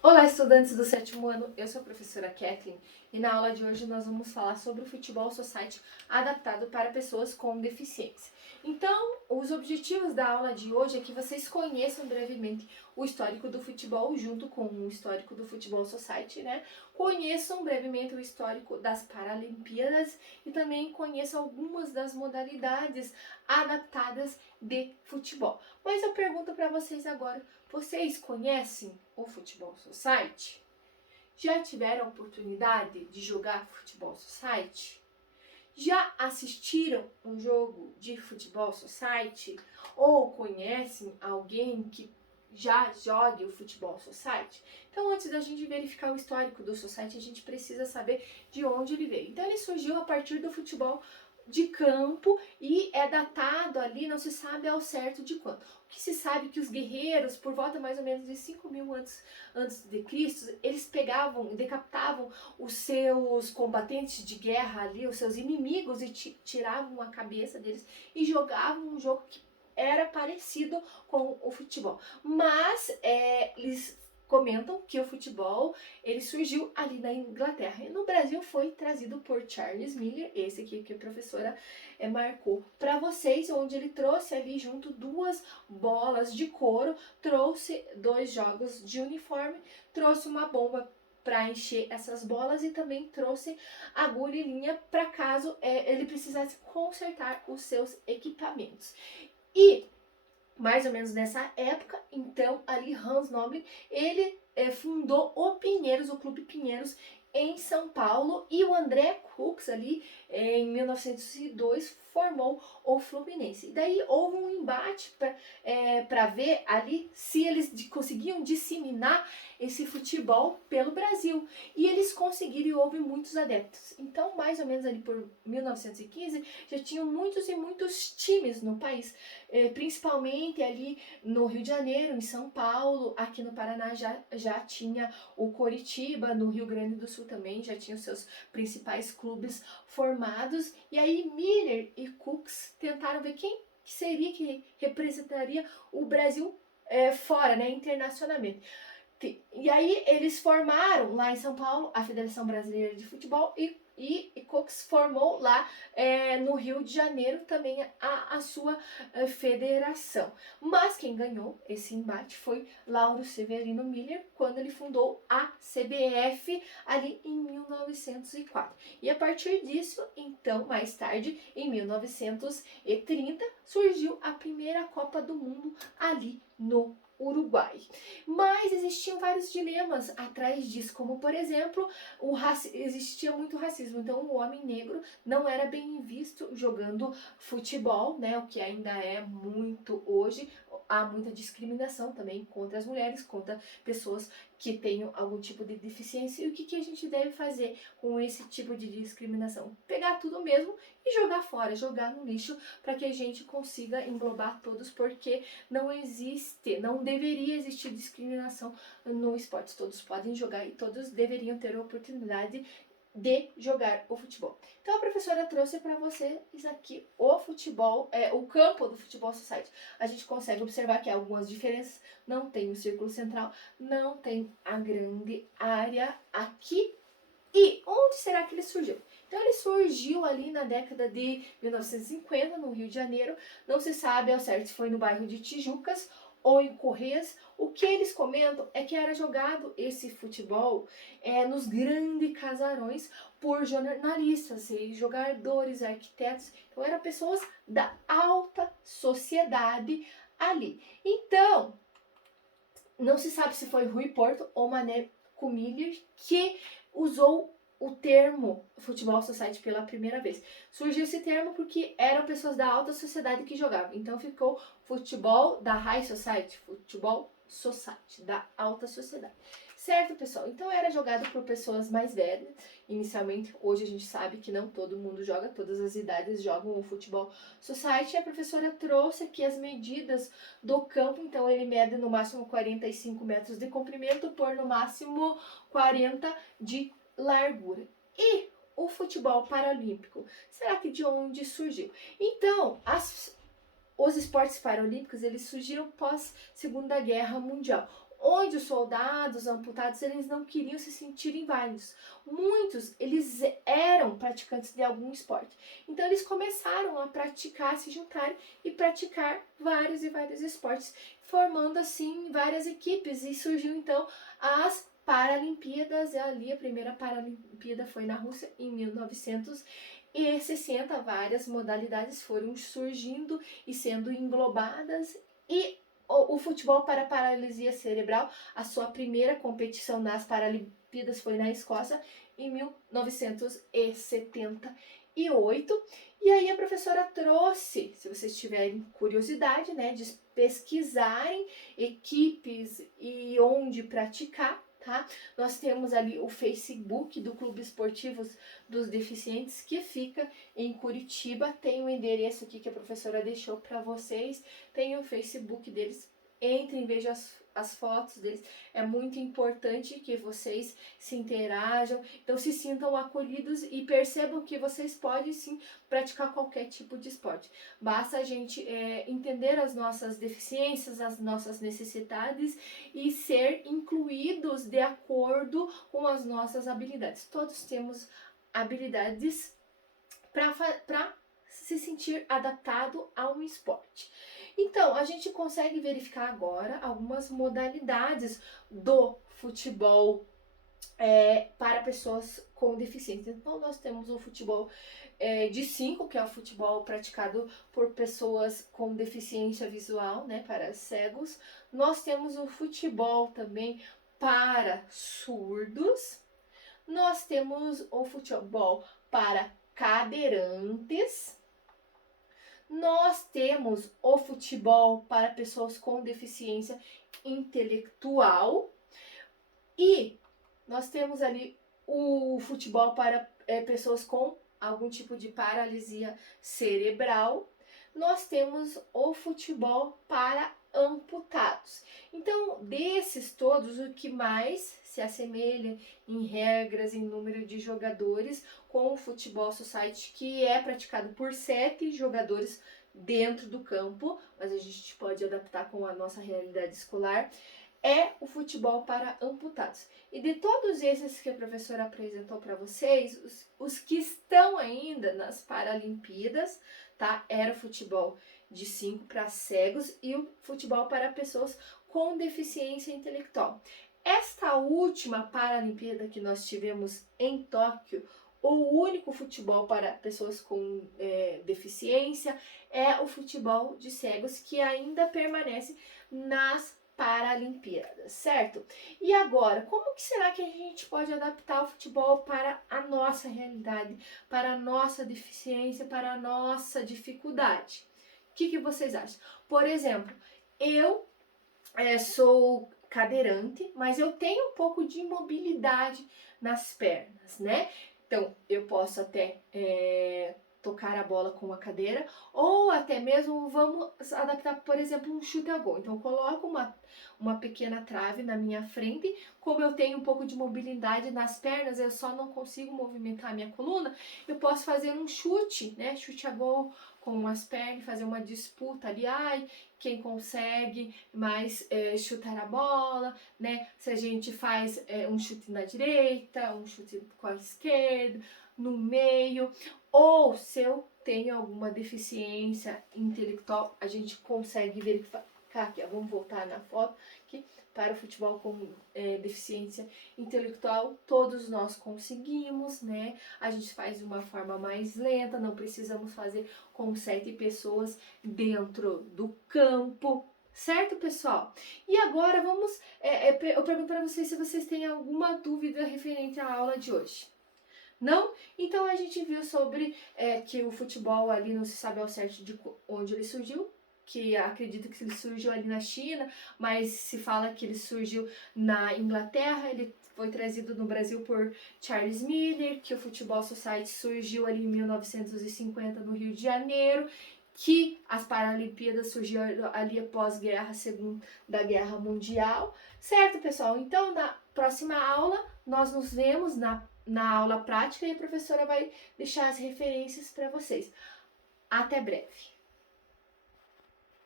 Olá, estudantes do sétimo ano, eu sou a professora Kathleen e na aula de hoje nós vamos falar sobre o Futebol Society adaptado para pessoas com deficiência. Então, os objetivos da aula de hoje é que vocês conheçam brevemente o histórico do futebol junto com o histórico do Futebol Society, né? Conheçam brevemente o histórico das Paralimpíadas e também conheçam algumas das modalidades adaptadas de futebol. Mas eu pergunto para vocês agora, vocês conhecem o Futebol Society? Já tiveram a oportunidade de jogar Futebol Society? Já assistiram um jogo de Futebol Society? Ou conhecem alguém que já jogue o Futebol Society? Então, antes da gente verificar o histórico do Society, a gente precisa saber de onde ele veio. Então, ele surgiu a partir do futebol de campo e é datado ali, não se sabe ao certo de quando. O que se sabe é que os guerreiros, por volta mais ou menos de 5.000 antes de Cristo, eles pegavam, decapitavam os seus combatentes de guerra ali, os seus inimigos, e tiravam a cabeça deles e jogavam um jogo que era parecido com o futebol. Mas eles comentam que o futebol ele surgiu ali na Inglaterra e no Brasil foi trazido por Charles Miller, esse aqui que a professora marcou para vocês, onde ele trouxe ali junto duas bolas de couro, trouxe dois jogos de uniforme, trouxe uma bomba para encher essas bolas e também trouxe agulha e linha para caso ele precisasse consertar os seus equipamentos. E mais ou menos nessa época, então, ali Hans Noble, ele fundou o Pinheiros, o Clube Pinheiros, em São Paulo, e o André Cooks ali, em 1902, formou o Fluminense. E daí houve um embate para ver ali se eles conseguiam disseminar esse futebol pelo Brasil. E eles conseguiram e houve muitos adeptos. Então, mais ou menos ali por 1915, já tinham muitos e muitos times no país, principalmente ali no Rio de Janeiro, em São Paulo, aqui no Paraná já tinha o Coritiba, no Rio Grande do Sul também já tinha os seus principais clubes formados, e aí Miller e Cooks tentaram ver quem seria que representaria o Brasil fora, né, internacionalmente. E aí eles formaram lá em São Paulo a Federação Brasileira de Futebol e Cox formou lá no Rio de Janeiro também a sua federação. Mas quem ganhou esse embate foi Lauro Severino Miller, quando ele fundou a CBF ali em 1904. E a partir disso, então, mais tarde, em 1930, surgiu a primeira Copa do Mundo ali no Uruguai. Mas existiam vários dilemas atrás disso, como por exemplo, existia muito racismo. Então o homem negro não era bem visto jogando futebol, né? O que ainda é muito hoje. Há muita discriminação também contra as mulheres, contra pessoas que tenham algum tipo de deficiência. E o que a gente deve fazer com esse tipo de discriminação? Pegar tudo mesmo e jogar fora, jogar no lixo, para que a gente consiga englobar todos, porque não existe, não deveria existir discriminação no esporte. Todos podem jogar e todos deveriam ter a oportunidade de jogar o futebol. Então a professora trouxe para vocês aqui o futebol, o campo do Futebol Society. A gente consegue observar que há algumas diferenças. Não tem o círculo central, não tem a grande área aqui. E onde será que ele surgiu? Então ele surgiu ali na década de 1950 no Rio de Janeiro. Não se sabe ao certo se foi no bairro de Tijucas ou em Correias. O que eles comentam é que era jogado esse futebol nos grandes casarões por jornalistas, jogadores, arquitetos. Então eram pessoas da alta sociedade ali. Então, não se sabe se foi Rui Porto ou Mané Miller que usou o termo Futebol Society pela primeira vez. Surgiu esse termo porque eram pessoas da alta sociedade que jogavam. Então ficou futebol da High Society, Futebol Society, da alta sociedade. Certo, pessoal? Então era jogado por pessoas mais velhas. Inicialmente, hoje a gente sabe que não todo mundo joga, todas as idades jogam o Futebol Society. A professora trouxe aqui as medidas do campo, então ele mede no máximo 45 metros de comprimento por no máximo 40 de largura. E o futebol paralímpico, será que de onde surgiu? Então, os esportes paralímpicos eles surgiram pós Segunda Guerra Mundial. onde os soldados amputados, eles não queriam se sentir inválidos. Muitos, eles eram praticantes de algum esporte. Então, eles começaram a praticar, se juntarem e praticar vários e vários esportes, formando, assim, várias equipes. E surgiu, então, as Paralimpíadas. Ali, a primeira Paralimpíada foi na Rússia, em 1960. Várias modalidades foram surgindo e sendo englobadas. E o futebol para paralisia cerebral, a sua primeira competição nas Paralimpíadas foi na Escócia em 1978. E aí a professora trouxe, se vocês tiverem curiosidade, né, de pesquisarem equipes e onde praticar, tá? Nós temos ali o Facebook do Clube Esportivos dos Deficientes, que fica em Curitiba. Tem o endereço aqui que a professora deixou para vocês. Tem o Facebook deles. Entrem, vejam as fotos deles. É muito importante que vocês se interajam, então se sintam acolhidos e percebam que vocês podem sim praticar qualquer tipo de esporte. Basta a gente entender as nossas deficiências, as nossas necessidades e ser incluídos de acordo com as nossas habilidades. Todos temos habilidades para se sentir adaptado a um esporte. Então, a gente consegue verificar agora algumas modalidades do futebol para pessoas com deficiência. Então, nós temos o futebol de 5, que é o futebol praticado por pessoas com deficiência visual, né, para cegos. Nós temos o futebol também para surdos. Nós temos o futebol para cadeirantes. Nós temos o futebol para pessoas com deficiência intelectual e nós temos ali o futebol para pessoas com algum tipo de paralisia cerebral. Nós temos o futebol para amputados. Então, desses todos, o que mais se assemelha em regras, em número de jogadores com o futebol society, que é praticado por 7 jogadores dentro do campo, mas a gente pode adaptar com a nossa realidade escolar, é o futebol para amputados. E de todos esses que a professora apresentou para vocês, os que estão ainda nas Paralimpíadas, tá? Era o futebol de 5 para cegos e o futebol para pessoas com deficiência intelectual. Esta última Paralimpíada que nós tivemos em Tóquio, o único futebol para pessoas com deficiência é o futebol de cegos, que ainda permanece nas Paralimpíadas, certo? E agora, como que será que a gente pode adaptar o futebol para a nossa realidade, para a nossa deficiência, para a nossa dificuldade? O que vocês acham? Por exemplo, eu sou cadeirante, mas eu tenho um pouco de mobilidade nas pernas, né? Então, eu posso até tocar a bola com a cadeira, ou até mesmo vamos adaptar, por exemplo, um chute a gol. Então, eu coloco uma pequena trave na minha frente. Como eu tenho um pouco de mobilidade nas pernas, eu só não consigo movimentar a minha coluna, eu posso fazer um chute, né? Chute a gol com as pernas, fazer uma disputa ali, quem consegue mais chutar a bola, né? Se a gente faz um chute na direita, um chute com a esquerda, no meio, ou se eu tenho alguma deficiência intelectual, a gente consegue verificar aqui, vamos voltar na foto aqui, para o futebol com deficiência intelectual, todos nós conseguimos, né? A gente faz de uma forma mais lenta, não precisamos fazer com 7 pessoas dentro do campo, certo, pessoal? E agora vamos, eu pergunto para vocês se vocês têm alguma dúvida referente à aula de hoje. Não? Então a gente viu sobre que o futebol ali não se sabe ao certo de onde ele surgiu, que acredito que ele surgiu ali na China, mas se fala que ele surgiu na Inglaterra, ele foi trazido no Brasil por Charles Miller, que o Futebol Society surgiu ali em 1950 no Rio de Janeiro, que as Paralimpíadas surgiram ali após a Segunda Guerra Mundial, certo, pessoal? Então, na próxima aula, nós nos vemos na aula prática e a professora vai deixar as referências para vocês. Até breve!